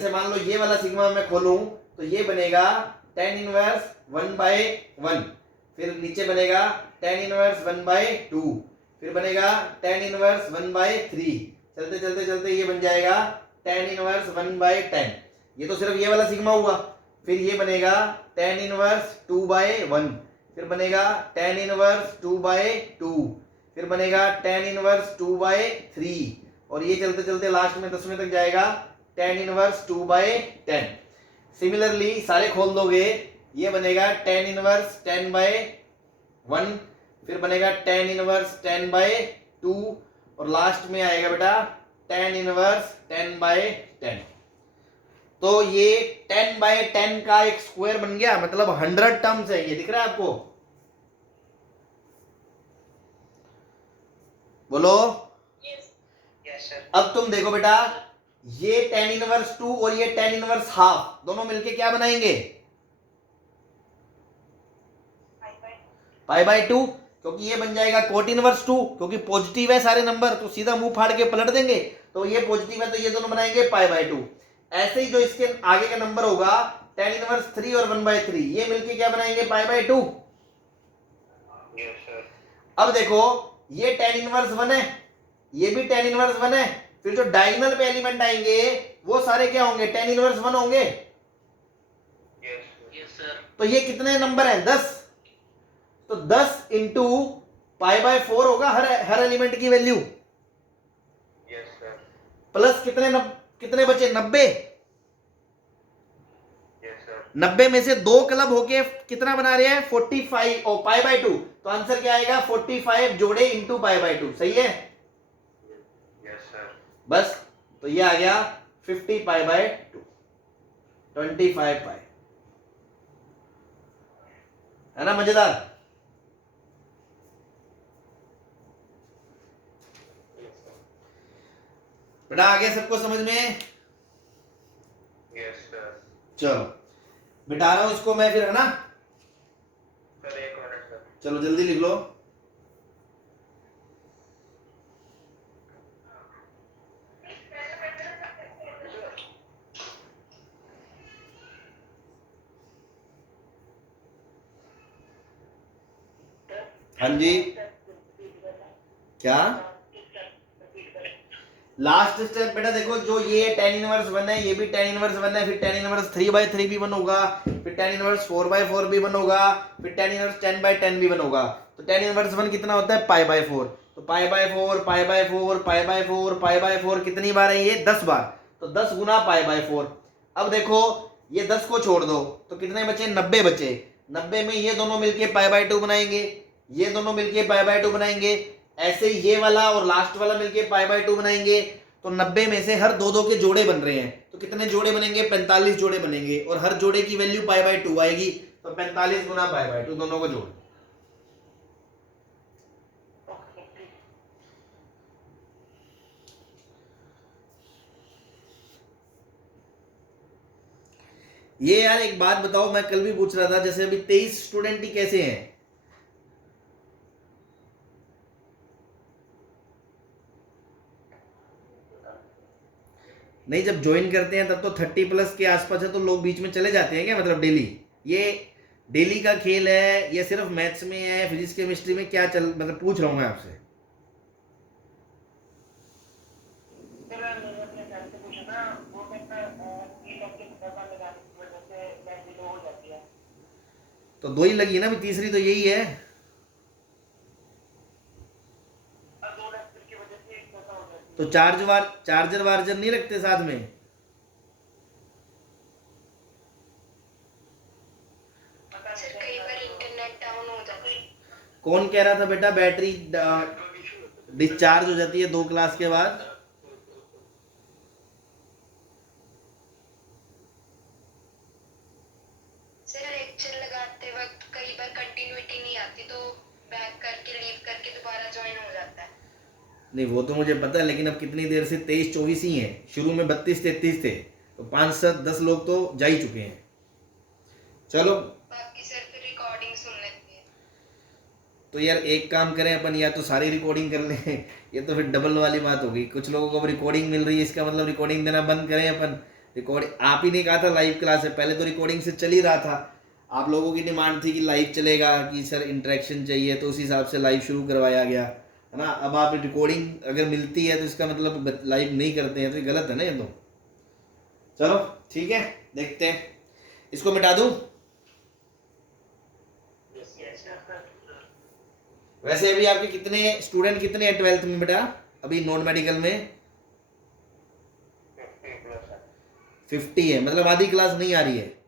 जैसे मान लो ये वाला सिग्मा मैं खोलूं तो ये बनेगा tan इनवर्स 1/1, फिर नीचे बनेगा tan इनवर्स 1/2, फिर बनेगा tan इनवर्स 1/3, चलते चलते चलते ये बन जाएगा tan इनवर्स 1/10। ये तो सिर्फ ये वाला सिग्मा हुआ। फिर ये बनेगा tan इनवर्स 2/1, फिर बनेगा tan इनवर्स 2/2, फिर बनेगा tan इनवर्स 2/3, और ये चलते चलते लास्ट में 10वें तक जाएगा tan इनवर्स 2/10। सिमिलरली सारे खोल दोगे, ये बनेगा tan इनवर्स 10/1, फिर बनेगा tan इनवर्स 10/2, और लास्ट में आएगा बेटा tan इनवर्स 10/10। तो ये 10/10 का एक स्क्वायर बन गया, मतलब 100 टर्म्स है। ये दिख रहा है आपको? बोलो। अब तुम देखो बेटा, ये tan इनवर्स 2 और ये tan इनवर्स हाफ दोनों मिलके क्या बनाएंगे? π/2, क्योंकि ये बन जाएगा cot इनवर्स 2, क्योंकि पॉजिटिव है सारे नंबर तो सीधा मुंह फाड़ के पलट देंगे, तो ये पॉजिटिव है तो ये दोनों बनाएंगे π/2। ऐसे ही जो इसके आगे का नंबर होगा tan इनवर्स 3 और 1/3, ये मिलके क्या बनाएंगे? π/2। अब देखो, ये tan इनवर्स 1 है, ये भी tan इनवर्स 1 है, फिर जो डायगोनल पे एलिमेंट आएंगे वो सारे क्या होंगे? tan इनवर्स 1 होंगे। तो ये कितने नंबर हैं? 10। तो 10 इंटू π/4 होगा हर एलिमेंट की वैल्यू, प्लस कितने बचे? 90। 90 में से 2 क्लब होके कितना बना रहे हैं? 45 और π/2, तो आंसर क्या आएगा? 45 जोड़े इंटू π/2। सही है? बस, तो ये आ गया 50 π/2, 25 π। है ना मजेदार? बेटा आ गया सबको समझ में? चलो बिठा रहा हूं इसको मैं फिर, है ना? चलो जल्दी लिख लो। हाँ जी, क्या लास्ट स्टेप? बेटा देखो, जो ये tan इनवर्स 1 है, ये भी tan इनवर्स 1 है, फिर tan इनवर्स 3/3 भी 1 होगा, फिर tan इनवर्स 4/4 भी 1 होगा, फिर tan इनवर्स 10/10 भी 1 होगा। तो tan इनवर्स 1 कितना होता है? π/4। तो π/4 π/4 π/4 π/4 कितनी बार है? ये 10 बार। तो 10 गुना π/4। अब देखो, ये 10 को छोड़ दो तो कितने बचे? 90 बचे। 90 में ये दोनों मिलके π/2 बनाएंगे, ये दोनों मिलके π/2 बनाएंगे, ऐसे ही ये वाला और लास्ट वाला मिलके π/2 बनाएंगे। तो 90 में से हर 2-2 के जोड़े बन रहे हैं, तो कितने जोड़े बनेंगे? 45 जोड़े बनेंगे, और हर जोड़े की वैल्यू π/2 आएगी। तो 45 गुना π/2, दोनों को जोड़। ये यार एक बात बताओ, मैं कल भी पूछ रहा था, जैसे अभी 23 स्टूडेंट ही कैसे हैं? नहीं, जब ज्वाइन करते हैं तब तो 30+ के आसपास है, तो लोग बीच में चले जाते हैं क्या? मतलब डेली? ये डेली का खेल है या सिर्फ मैथ्स में है, फिजिक्स केमिस्ट्री में क्या चल, मतलब पूछ रहा हूँ मैं आपसे। तो 2 ही लगी है ना अभी, तीसरी तो यही है। तो चार्जर वार्जर नहीं रखते साथ में? कौन कह रहा था बेटा बैटरी डिस्चार्ज हो जाती है 2 क्लास के बाद? सर लेक्चर लगाते वक्त कई बार कंटिन्यूटी नहीं आती, तो बैक करके लीव करके दोबारा ज्वाइन हो जाता है। नहीं वो तो मुझे पता है, लेकिन अब कितनी देर से 23-24 ही हैं। शुरू में 32-33 थे, तो 5-7-10 लोग तो जा ही चुके हैं। चलो बाकी सर फिर रिकॉर्डिंग सुन लेते हैं। तो यार एक काम करें अपन, या तो सारी रिकॉर्डिंग कर लें, ये तो फिर डबल वाली बात होगी। कुछ लोगों को अब रिकॉर्डिंग मिल रही है, इसका मतलब रिकॉर्डिंग देना बंद करें अपन, रिकॉर्ड आप ही ने कहा था लाइव क्लास है, पहले तो रिकॉर्डिंग से चल ही रहा था। आप लोगों की डिमांड थी कि लाइव चलेगा, कि सर इंटरेक्शन चाहिए, तो उस हिसाब से लाइव शुरू करवाया गया है ना। अब आप रिकॉर्डिंग अगर मिलती है तो इसका मतलब लाइव नहीं करते हैं, तो ये गलत है ना ये तो। चलो ठीक है, देखते हैं, इसको मिटा दूं। वैसे अभी आपके कितने स्टूडेंट कितने हैं 12th में बेटा, अभी नॉन मेडिकल में? 50 है, मतलब आधी क्लास नहीं आ रही है।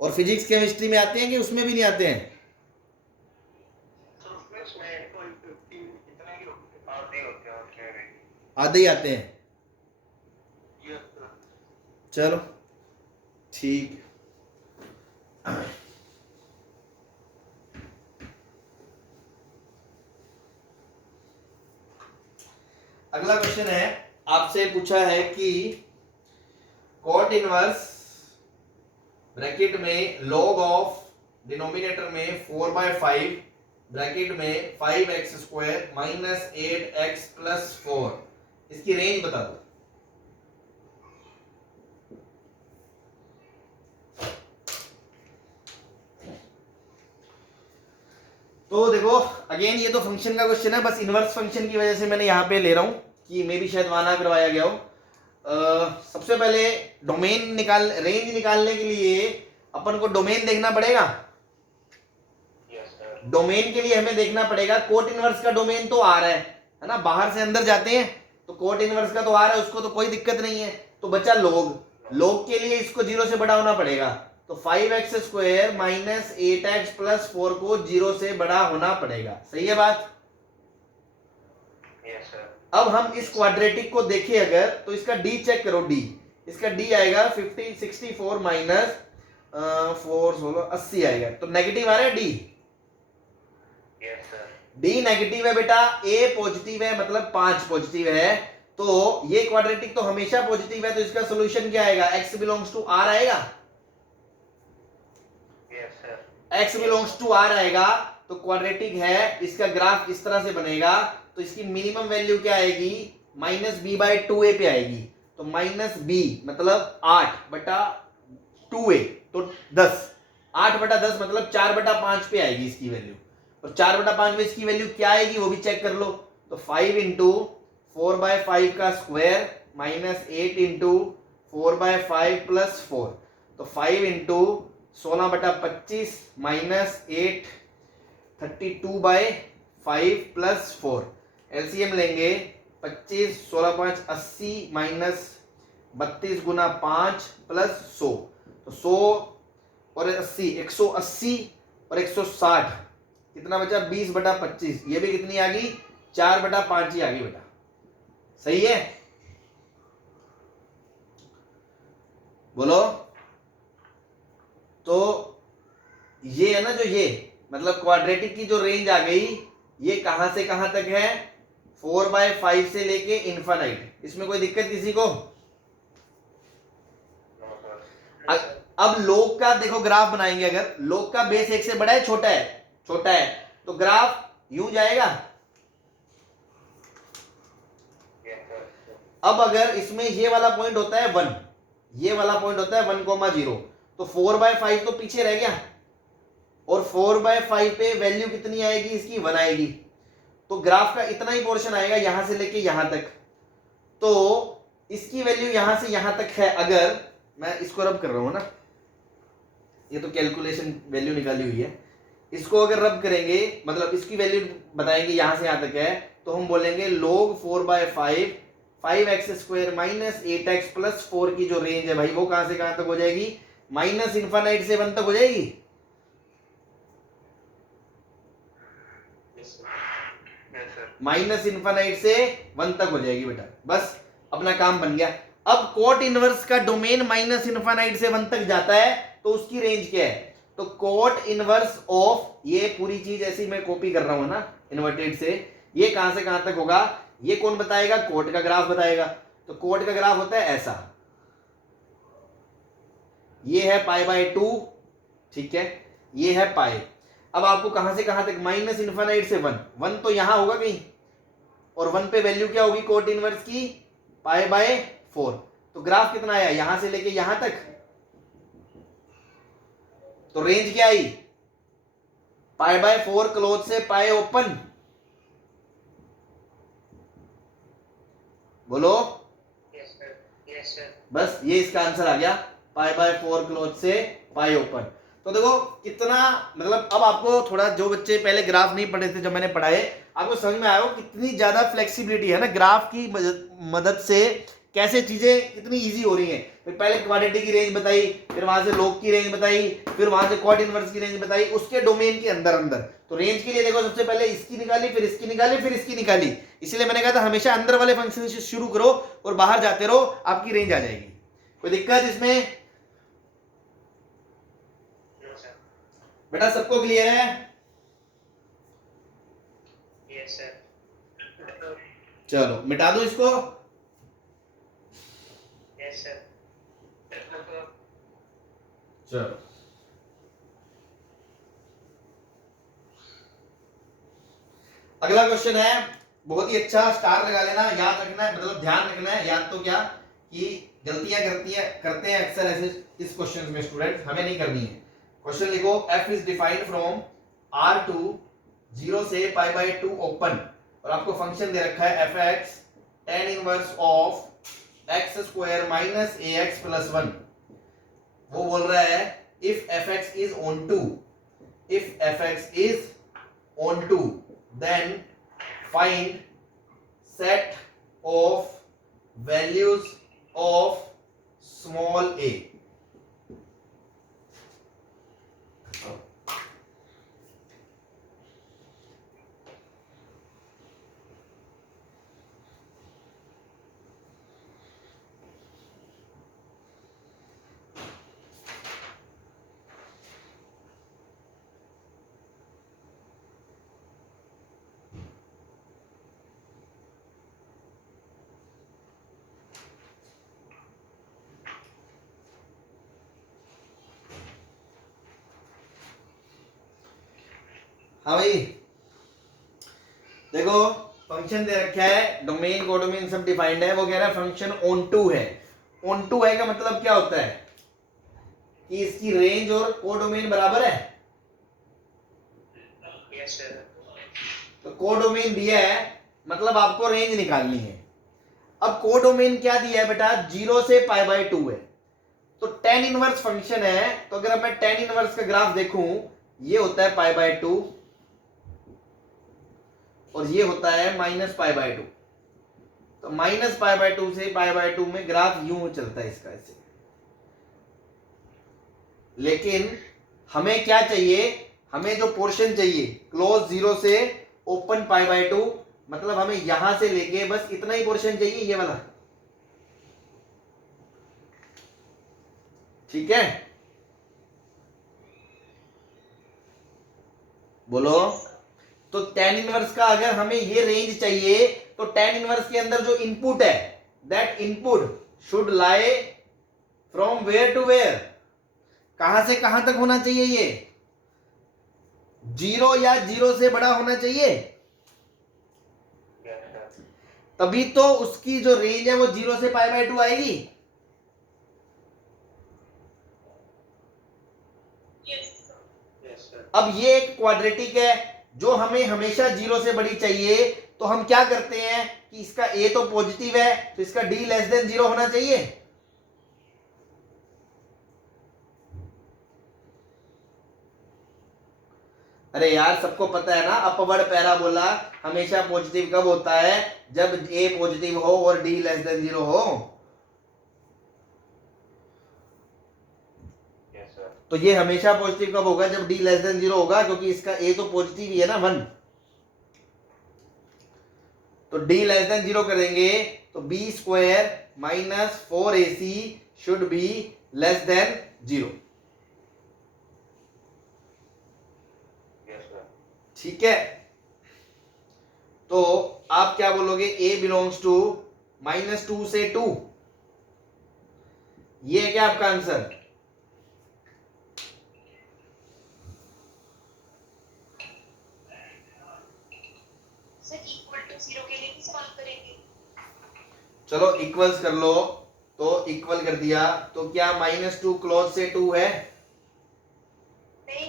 और फिजिक्स केमिस्ट्री में आते हैं कि उसमें भी नहीं आते हैं? आधे ही आते हैं। चलो ठीक। अगला क्वेश्चन है, आपसे पूछा है कि कॉट इनवर्स ब्रैकेट में लॉग ऑफ डिनोमिनेटर में 4/5 ब्रैकेट में 5x² माइनस 8x प्लस 4, इसकी रेंज बता दो। तो देखो अगेन ये तो फंक्शन का क्वेश्चन है, बस इनवर्स फंक्शन की वजह से मैंने यहाँ पे ले रहा हूं कि मे भी शायद वहां ना करवाया गया हो। सबसे पहले डोमेन रेंज निकालने के लिए अपन को डोमेन देखना पड़ेगा। डोमेन के लिए हमें देखना पड़ेगा कोट इनवर्स का डोमेन तो आ रहा है ना, बाहर से अंदर जाते हैं तो कोट इनवर्स का तो आ रहा है, उसको तो कोई दिक्कत नहीं है। तो बचा लोग के लिए इसको 0 से बड़ा होना पड़ेगा, तो 5x² माइनस 8x प्लस 4 को 0 से बड़ा होना पड़ेगा। सही है बात? Yes sir. अब हम इस क्वाड्रेटिक को देखें अगर, तो इसका डी चेक करो, डी इसका डी आएगा 64 माइनस 4 16 80 आएगा, तो नेगेटिव आ रहा है D. Yes sir. D negative है बेटा, ए पॉजिटिव है, मतलब 5 पॉजिटिव है, तो ये क्वाड्रेटिक तो हमेशा पॉजिटिव है, तो इसका सॉल्यूशन क्या आएगा? x बिलोंग्स टू r आएगा। Yes sir. x belongs to r आएगा, तो क्वाड्रेटिक है, इसका ग्राफ इस तरह से बनेगा, तो इसकी मिनिमम वैल्यू क्या आएगी? -b/2a पे आएगी, तो -b मतलब 8/2a, तो 10, 8/10 मतलब 4/5 पे आएगी इसकी वैल्यू। और 4/5 में इसकी वैल्यू क्या आएगी वो भी चेक कर लो, तो 5 इंटू 4/5 का स्क्वायर माइनस 8 इंटू 4/5 प्लस 4, तो 5 इंटू 16/25 माइनस 8 32/5 प्लस 4। एलसीएम लेंगे 25 16 5 80 माइनस 32 गुना 5 प्लस 100, तो 100 और 80 180 और 160 कितना बचा? 20/25, ये भी कितनी आ गई? 4/5 ही आ गई बेटा। सही है? बोलो। तो ये है ना, जो ये मतलब क्वाड्रेटिक की जो रेंज आ गई, ये कहां से कहां तक है? 4/5 से लेके इनफाइनाइट। इसमें कोई दिक्कत किसी को? अब लोग का देखो ग्राफ बनाएंगे, अगर लोग का बेस 1 से बड़ा है छोटा है? छोटा है, तो ग्राफ यूं जाएगा। अब अगर इसमें ये वाला पॉइंट होता है 1, ये वाला पॉइंट होता है 1,0, तो 4/5 तो पीछे रह गया, और 4/5 पे वैल्यू कितनी आएगी इसकी? 1 आएगी, तो ग्राफ का इतना ही पोर्शन आएगा यहां से लेके यहां तक। तो इसकी वैल्यू यहां से यहां तक है, अगर मैं इसको रब कर रहा हूं ना, ये तो कैलकुलेशन वैल्यू निकाली हुई है, इसको अगर रब करेंगे मतलब इसकी वैल्यू बताएंगे यहां से यहां तक है, तो हम बोलेंगे log 4/5 5x² minus 8x plus 4 की जो रेंज है भाई, वो कहां से कहां तक हो जाएगी? माइनस इनफाइनाइट से 1 तक हो जाएगी। माइनस इनफाइनाइट से 1 तक हो जाएगी बेटा, बस अपना काम बन गया। अब कोट इनवर्स का डोमेन माइनस इनफाइनाइट से 1 तक जाता है, तो उसकी रेंज क्या है? तो कोट इनवर्स ऑफ, ये पूरी चीज ऐसी मैं कॉपी कर रहा हूं ना इन्वर्टेड से, ये कहां से कहां तक होगा? ये कौन बताएगा? कोट का ग्राफ बताएगा। तो कोट का ग्राफ होता है ऐसा, ये है π/2, ठीक है, ये है पाई। अब आपको कहां से कहां तक? माइनस इनफाइनाइट से 1 तो यहां होगा कहीं, और 1 पे वैल्यू क्या होगी कोट इनवर्स की, पाई बाय 4। तो ग्राफ कितना आया यहां से लेके यहां तक, तो रेंज क्या आई, पाई बाय 4 क्लोज से पाई ओपन, बोलो। Yes sir. बस ये इसका आंसर आ गया, पाई बाय 4 क्लोज से पाई ओपन। तो देखो कितना, मतलब अब आपको थोड़ा, जो बच्चे पहले ग्राफ नहीं पढ़े थे जब मैंने पढ़ाए, आपको समझ में आया हो कितनी ज्यादा फ्लेक्सिबिलिटी है ना ग्राफ की मदद से, कैसे चीजें कितनी इजी हो रही हैं। फिर पहले क्वाड्रेटिक की रेंज बताई, फिर वहां से लॉग की रेंज बताई, फिर वहां से क्वाड इनवर्स की रेंज बताई, उसके डोमेन के अंदर अंदर। तो रेंज के लिए देखो सबसे पहले इसकी निकाली, फिर इसकी निकाली, फिर इसकी निकाली। इसलिए मैंने कहा था हमेशा अंदर वाले फंक्शन से शुरू करो और बाहर जाते रहो, आपकी रेंज आ जाएगी। कोई दिक्कत इसमें? बेटा सबको क्लियर है? Yes sir. चलो मिटा दो इसको। Yes sir. चलो अगला क्वेश्चन है, बहुत ही अच्छा, स्टार लगा लेना, याद रखना है, मतलब ध्यान रखना है, याद तो क्या कि गलतियां करते हैं अक्सर ऐसे इस क्वेश्चन में स्टूडेंट, हमें नहीं करनी है। क्वेश्चन लिखो, f is defined from r2 0 से पाई बाय 2 ओपन, और आपको फंक्शन दे रखा है fx tan inverse of x square minus ax plus 1। वो बोल रहा है if fx is on 2 then find set of values of small a। हाँ भाई देखो, फंक्शन दे रखा है, डोमेन कोडोमेन सब डिफाइंड है, वो कह रहा है फंक्शन ऑन टू है। ऑन टू है का मतलब क्या होता है कि इसकी रेंज और कोडोमेन बराबर है। Yes sir. तो कोडोमेन दिया है, मतलब आपको रेंज निकालनी है। अब कोडोमेन क्या दिया है बेटा, 0 से पाई बाय 2 है, तो tan इनवर्स फंक्शन है, तो अगर मैं tan इनवर्स का ग्राफ देखूं, ये होता है पाई बाय 2 और ये होता है माइनस पाई बाय 2। तो माइनस पाई बाय 2 से पाई बाय 2 में ग्राफ यूं चलता है इसका ऐसे। लेकिन हमें क्या चाहिए, हमें जो पोर्शन चाहिए क्लोज 0 से ओपन पाई बाय 2, मतलब हमें यहां से लेके बस इतना ही पोर्शन चाहिए, ये वाला, ठीक है? बोलो। तो tan इनवर्स का अगर हमें ये रेंज चाहिए, तो tan इनवर्स के अंदर जो इनपुट है, that input should lie from where to where, कहां से कहां तक होना चाहिए, ये 0 या 0 से बड़ा होना चाहिए, तभी तो उसकी जो रेंज है वो 0 से पाई बाय 2 आएगी। अब ये एक क्वाड्रेटिक है जो हमें हमेशा 0 से बड़ी चाहिए, तो हम क्या करते हैं कि इसका a तो पॉजिटिव है, तो इसका d लेस देन 0 होना चाहिए। अरे यार सबको पता है ना, अपवर्ड पैराबोला हमेशा पॉजिटिव कब होता है, जब a पॉजिटिव हो और d लेस देन 0 हो। तो ये हमेशा पॉजिटिव कब होगा, जब d लेस देन 0 होगा, क्योंकि इसका a तो पॉजिटिव ही है ना 1। तो d लेस देन 0 करेंगे तो b square minus 4ac should be less than 0, ठीक है? तो आप क्या बोलोगे, a बिलोंग्स टू -2 से 2, ये है क्या आपका आंसर? सर इक्वल टू 0 के लिए भी सर चलो इक्वल्स कर लो, तो इक्वल कर दिया, तो क्या -2 क्लोज से 2 है? नहीं,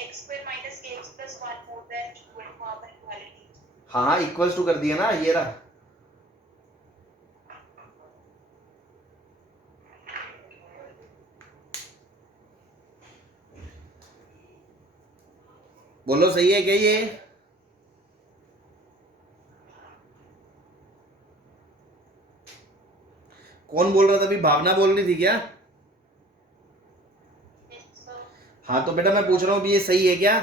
x square minus kx plus 1 more than equal to वहाँ पर इक्वालिटी। हाँ हाँ इक्वल्स टू कर दिया ना, ये रहा। बोलो सही है क्या ये? कौन बोल रहा था अभी? भावना बोल रही थी क्या? हाँ तो बेटा मैं पूछ रहा हूँ अभी ये सही है क्या?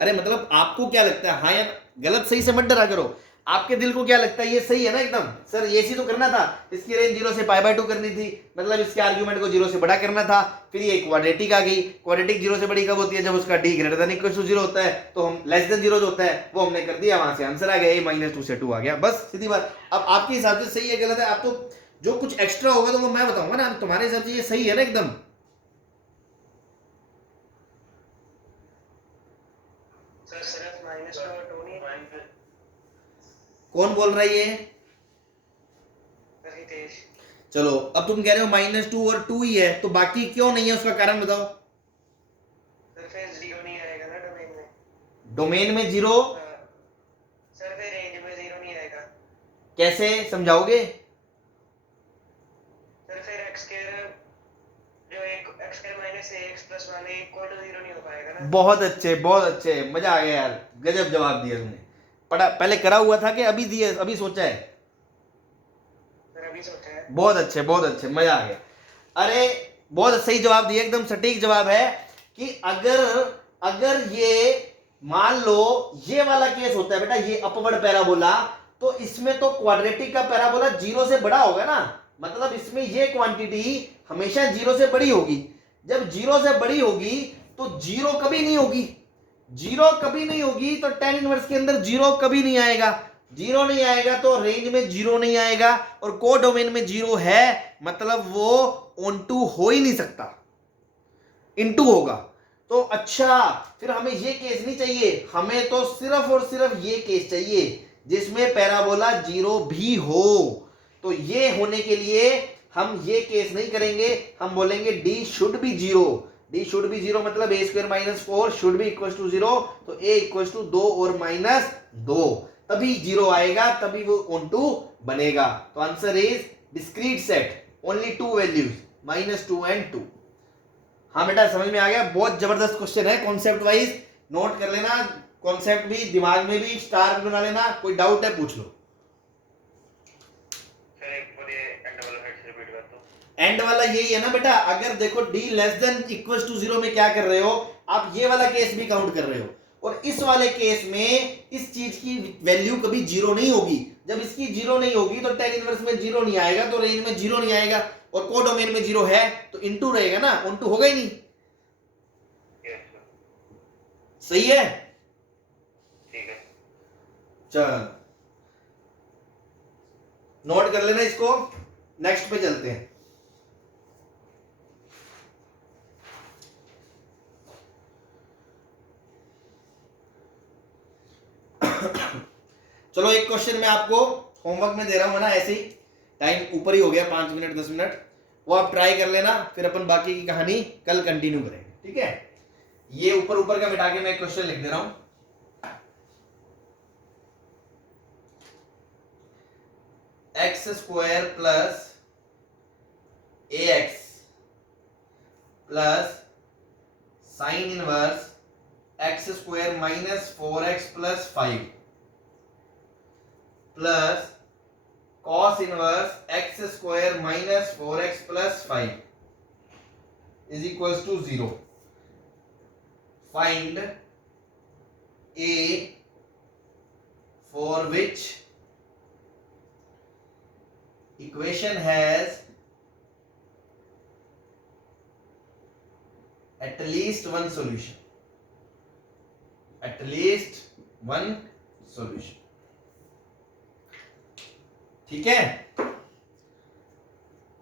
अरे मतलब आपको क्या लगता है, हाँ या गलत सही से मत डरा करो, आपके दिल को क्या लगता है ये सही है ना एकदम? सर ये सी तो करना था, इसकी रेंज 0 से π/2 करनी थी, मतलब इसके आर्ग्यूमेंट को 0 से बड़ा करना था, फिर ये क्वाड्रेटिक आ गई। क्वाड्रेटिक 0 से बड़ी कब होती है? जब उसका d greater than equal to 0 होता है, तो हम लेस देन 0 जो होता है वो हमने कर दिया, वहां से आंसर आ गया, a -2 से 2 आ गया, बस सीधी बात। अब आपके हिसाब से सही है गलत है, आप तो जो कुछ एक्स्ट्रा होगा तो वो मैं बताऊंगा ना, तुम्हारे हिसाब से ये सही है ना एकदम? सर सिर्फ -2 और 2 नहीं। कौन बोल रहा है ये? रितेश। चलो अब तुम कह रहे हो -2 और 2 ही है, तो बाकी क्यों नहीं है उसका कारण बताओ। सर फिर 0 नहीं आएगा ना डोमेन में। डोमेन में 0? सर फिर रेंज में 0 नहीं आएगा। कैसे समझाओगे? सर फिर x स्क्वायर जो एक x square minus ax plus 1 equal to 0 नहीं हो पाएगा ना। बहुत अच्छे बहुत अच्छे, मजा आ गया यार, गजब जवाब दिया तुमने। पढ़ा पहले करा हुआ था कि अभी दिया, अभी सोचा है? सर अभी सोचा है। बहुत अच्छे बहुत अच्छे, मजा आ गया। अरे बहुत सही जवाब दिया, एकदम सटीक जवाब है कि अगर अगर ये मान लो ये वाला केस होता है बेटा, ये अपवर्ड पैराबोला, तो इसमें तो क्वाड्रेटिक का पैराबोला 0 से बड़ा होगा ना, मतलब इसमें ये क्वांटिटी हमेशा 0 से बड़ी होगी। जब 0 से बड़ी होगी तो 0 कभी नहीं होगी, 0 कभी नहीं होगी, तो tan इनवर्स के अंदर 0 कभी नहीं आएगा, 0 नहीं आएगा तो रेंज में 0 नहीं आएगा, और को डोमेन में 0 है मतलब वो ऑन2 हो ही नहीं सकता, इनटू होगा। तो अच्छा फिर हमें ये केस नहीं चाहिए, हमें तो सिर्फ और सिर्फ ये केस चाहिए जिसमें पैराबोला 0 भी हो। तो ये होने के लिए हम ये केस नहीं करेंगे, हम बोलेंगे d should be 0, d should be 0 मतलब a² - 4 should be equal to 0, तो a इक्वल टू 2 और -2, तभी 0 आएगा, तभी वो ऑन2 बनेगा। तो answer is discrete set, only 2 values -2 and 2। हाँ बेटा समझ में आ गया, बहुत जबरदस्त क्वेश्चन है, कॉन्सेप्ट वाइज नोट कर लेना, कॉन्सेप्ट भी दिमाग में भी स्टार भी बना लेना, कोई डाउट है पूछ लो। सर एक बार ये एंड वाला फिर से रिपीट कर दो। एंड वाला यही है ना बेटा, अगर देखो d less than equal to 0 में क्या कर रहे हो आप, ये वाला केस भी काउंट कर रहे हो, और इस वाले केस में इस चीज की वैल्यू कभी 0 नहीं होगी, जब इसकी 0 नहीं होगी तो tan इनवर्स में 0 नहीं आएगा, तो रेंज में 0 नहीं आएगा, और को डोमेन में 0 है तो इनटू रहेगा ना, ऑन2 होगा ही नहीं। सही है? ठीक है। चल नोट कर लेना इसको, नेक्स्ट पे चलते हैं। चलो एक क्वेश्चन मैं आपको होमवर्क में दे रहा हूं ना, ऐसे ही टाइम ऊपर ही हो गया 5 मिनट 10 मिनट, वो आप ट्राई कर लेना, फिर अपन बाकी की कहानी कल कंटिन्यू करेंगे, ठीक है? ये ऊपर ऊपर का मिटा के मैं क्वेश्चन लिख दे रहा हूं। x² plus ax plus sine inverse x² - 4x + 5 plus cos inverse x² - 4x + 5 is equals to 0। Find a for which equation has at least one solution, at least one solution। ठीक है?